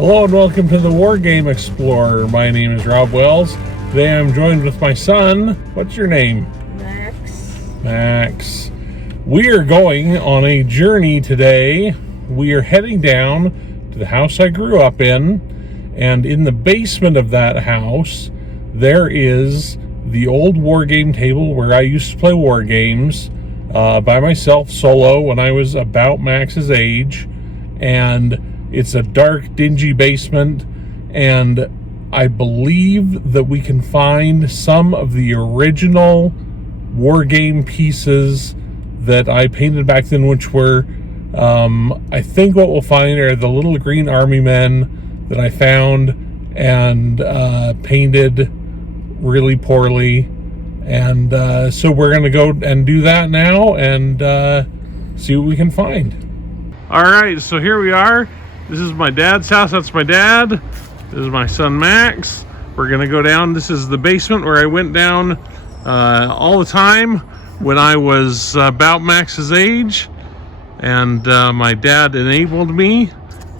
Hello and welcome to the War Game Explorer. My name is Rob Wells. Today I'm joined with my son. What's your name? Max. We are going on a journey today. We are heading down to the house I grew up in, and in the basement of that house there is the old war game table where I used to play war games by myself, solo, when I was about Max's age. And it's a dark, dingy basement, and I believe that we can find some of the original war game pieces that I painted back then, which were, I think what we'll find are the little green army men that I found and painted really poorly. And so we're going to go and do that now and see what we can find. All right, so here we are. This is my dad's house. That's my dad. This is my son, Max. We're going to go down. This is the basement where I went down all the time when I was about Max's age. And my dad enabled me,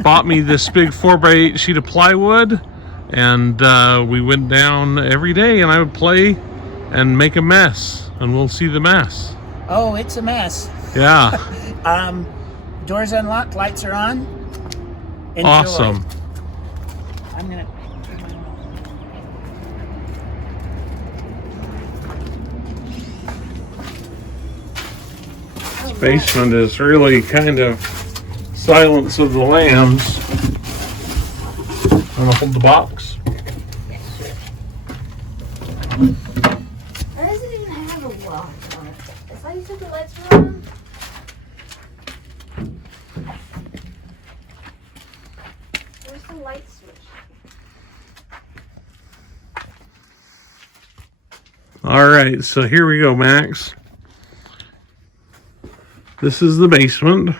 bought me this big 4x8 sheet of plywood. And we went down every day and I would play and make a mess. And we'll see the mess. Oh, it's a mess. Yeah. Doors unlocked, lights are on. Enjoy. Awesome. I'm gonna. This basement is really kind of Silence of the Lambs. Want to hold the box? Why does it even have a lock on it? I thought you said the lights were on. Where's the light switch? All right, so here we go, Max. This is the basement.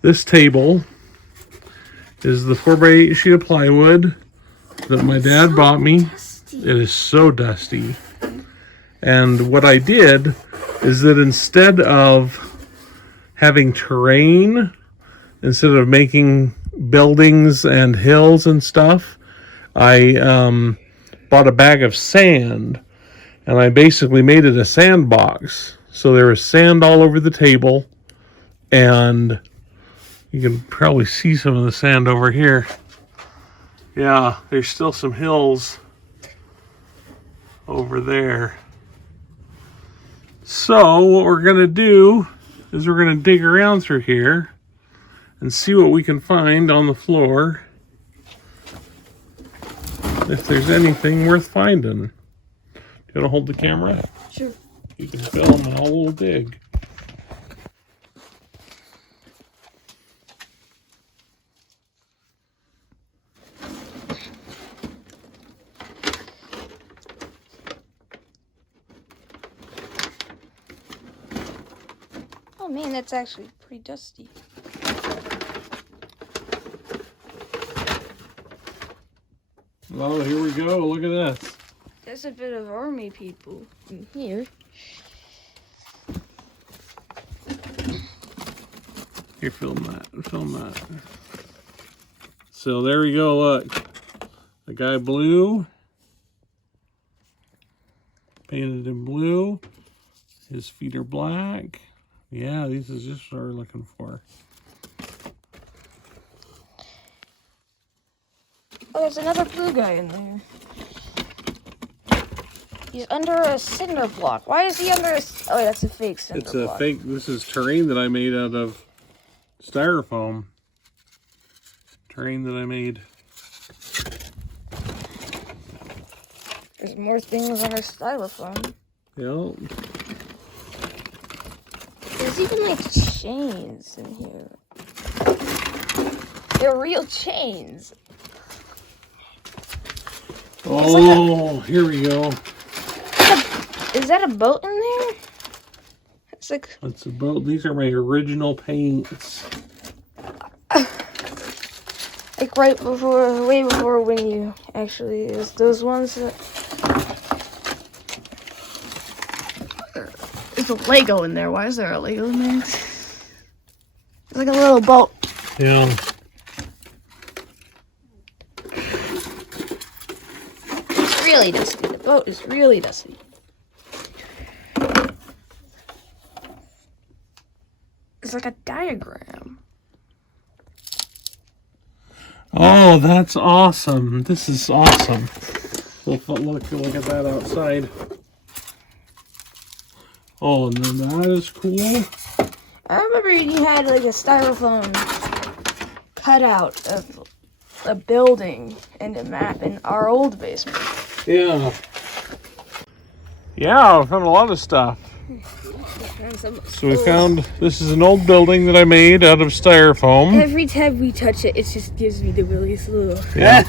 This table is the 4x8 sheet of plywood that my dad bought me. It is so dusty. And what I did is that instead of having terrain, instead of making buildings and hills and stuff, I bought a bag of sand, and I basically made it a sandbox. So there was sand all over the table, and you can probably see some of the sand over here. Yeah, there's still some hills over there. So what we're gonna do is we're gonna dig around through here and see what we can find on the floor, if there's anything worth finding. You wanna hold the camera? Sure. You can film and I'll dig. Oh man, that's actually pretty dusty. Oh, here we go. Look at this. There's a bit of army people in here. Here, film that. Film that. So there we go. Look. The guy blue. Painted in blue. His feet are black. Yeah, this is just what we're looking for. Oh, there's another blue guy in there. He's under a cinder block. Why is he under a... Oh, wait, that's a fake cinder block. It's a fake... This is terrain that I made out of styrofoam. Terrain that I made. There's more things under styrofoam. Yep. There's even like chains in here. They're real chains. Oh, here we go. Is that a boat in there? It's like... That's a boat. These are my original paints. Like right before, way before when you actually... Is those ones that... There's a Lego in there. Why is there a Lego in there? It's like a little boat. Yeah. really dusty. The boat is really dusty. It's like a diagram. Oh, that's awesome. This is awesome. Look at that outside. Oh, and then that is cool. I remember you had like a styrofoam cutout of a building and a map in our old basement. Yeah. Yeah, I found a lot of stuff. So we found, this is an old building that I made out of styrofoam. Every time we touch it, it just gives me the willies look. Yeah.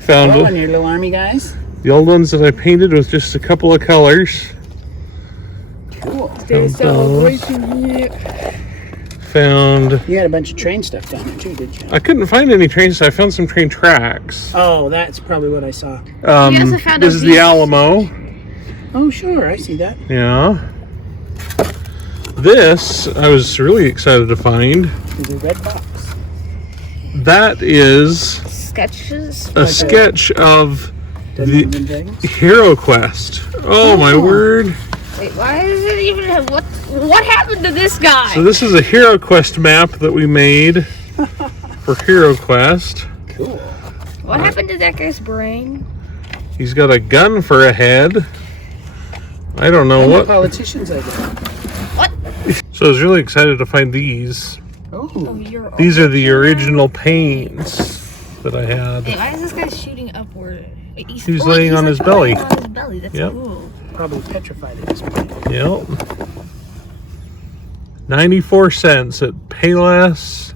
Found Hello, your little army guys. the old ones that I painted with just a couple of colors. Cool. There's celebration here. Found, You had a bunch of train stuff down there too, did you? I couldn't find any trains, so I found some train tracks. Oh, that's probably what I saw. We also found This a is the beach. Alamo. Oh, sure, I see that. Yeah. This, I was really excited to find. There's a red box. That is Sketches. a sketch of Dungeons and the Dragons. Hero Quest. Oh my word. Wait, why is it even have what happened to this guy? So this is a Hero Quest map that we made for Hero Quest. Cool. What happened to that guy's brain? He's got a gun for a head. I don't know And the what. politicians, I guess. What? So I was really excited to find these. Oh, You're These are the original paints that I had. Hey, why is this guy shooting upward? Wait, He's laying on his belly. Laying on his belly. That's Yep. cool. probably petrified at this point. Yep. 94 cents at Payless.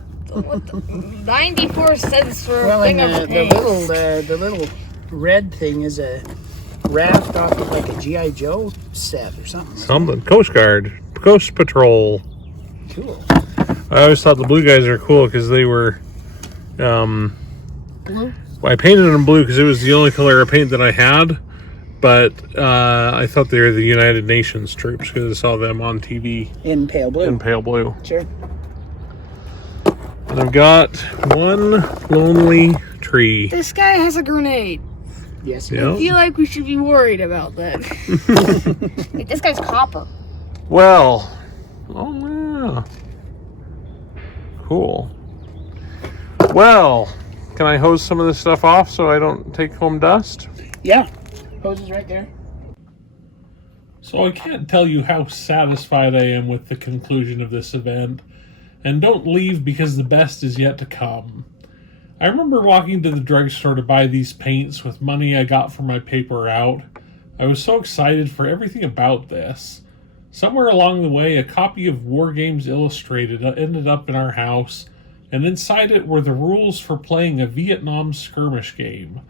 94 cents for Well, a thing and of the paint. little red thing is a raft off of like a G.I. Joe set or something. Something. Coast Guard. Coast Patrol. Cool. I always thought the blue guys are cool because they were, Blue? I painted them blue because it was the only color of paint that I had, but I thought they were the United Nations troops because I saw them on TV In pale blue. in pale blue. Sure. And I've got one lonely tree. This guy has a grenade. Yes. I Yep. feel like we should be worried about that. Wait, this guy's copper. Well, oh yeah. Cool. Well, can I hose some of this stuff off so I don't take home dust? Yeah. Hose is right there. So I can't tell you how satisfied I am with the conclusion of this event. And don't leave because the best is yet to come. I remember walking to the drugstore to buy these paints with money I got from my paper route. I was so excited for everything about this. Somewhere along the way, a copy of War Games Illustrated ended up in our house, and inside it were the rules for playing a Vietnam skirmish game.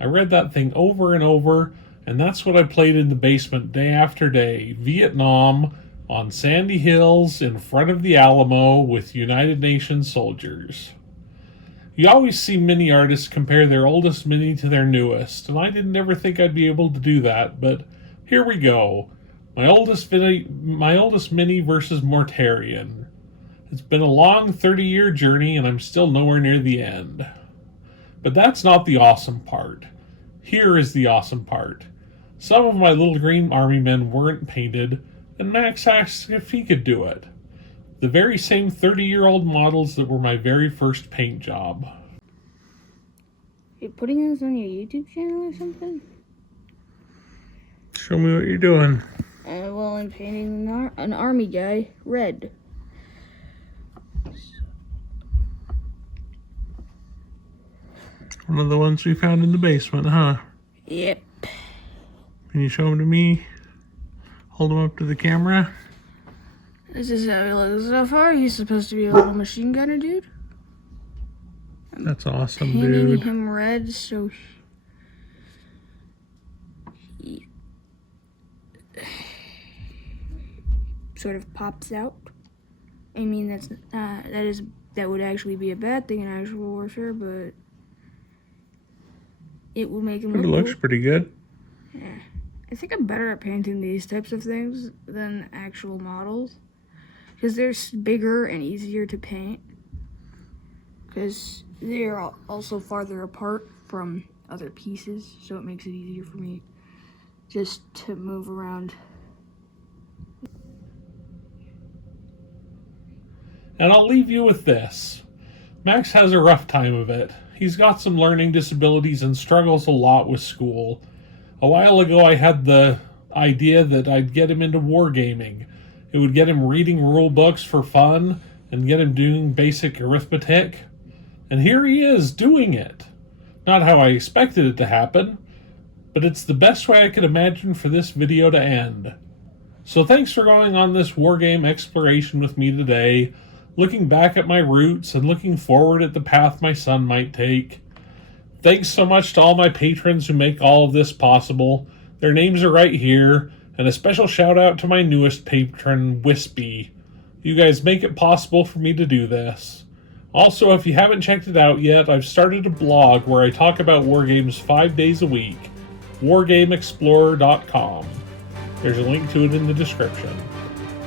I read that thing over and over, and that's what I played in the basement day after day. Vietnam on sandy hills in front of the Alamo with United Nations soldiers. You always see mini artists compare their oldest mini to their newest, and I didn't ever think I'd be able to do that, but here we go. My oldest mini versus Mortarian. It's been a long 30-year journey, and I'm still nowhere near the end. But that's not the awesome part. Here is the awesome part. Some of my little green army men weren't painted, and Max asked if he could do it. The very same 30-year-old models that were my very first paint job. You putting this on your YouTube channel or something? Show me what you're doing. Well, I'm painting an army guy red. One of the ones we found in the basement, huh? Yep. Can you show them to me? Hold them up to the camera. This is how he looks so far. He's supposed to be a little machine gunner dude. That's awesome, Painting dude. him red so he sort of pops out. I mean, that would actually be a bad thing in actual warfare, but it will make him It look looks cool. pretty good. Yeah. I think I'm better at painting these types of things than actual models, because they're bigger and easier to paint, because they're also farther apart from other pieces, so it makes it easier for me just to move around. And I'll leave you with this. Max has a rough time of it. He's got some learning disabilities and struggles a lot with school. A while ago I had the idea that I'd get him into wargaming. It would get him reading rule books for fun and get him doing basic arithmetic. And here he is doing it. Not how I expected it to happen, but it's the best way I could imagine for this video to end. So thanks for going on this wargame exploration with me today, looking back at my roots and looking forward at the path my son might take. Thanks so much to all my patrons who make all of this possible. Their names are right here, and a special shout out to my newest patron, Wispy. You guys make it possible for me to do this. Also, if you haven't checked it out yet, I've started a blog where I talk about wargames 5 days a week, wargameexplorer.com. There's a link to it in the description.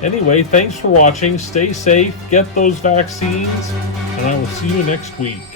Anyway, thanks for watching, stay safe, get those vaccines, and I will see you next week.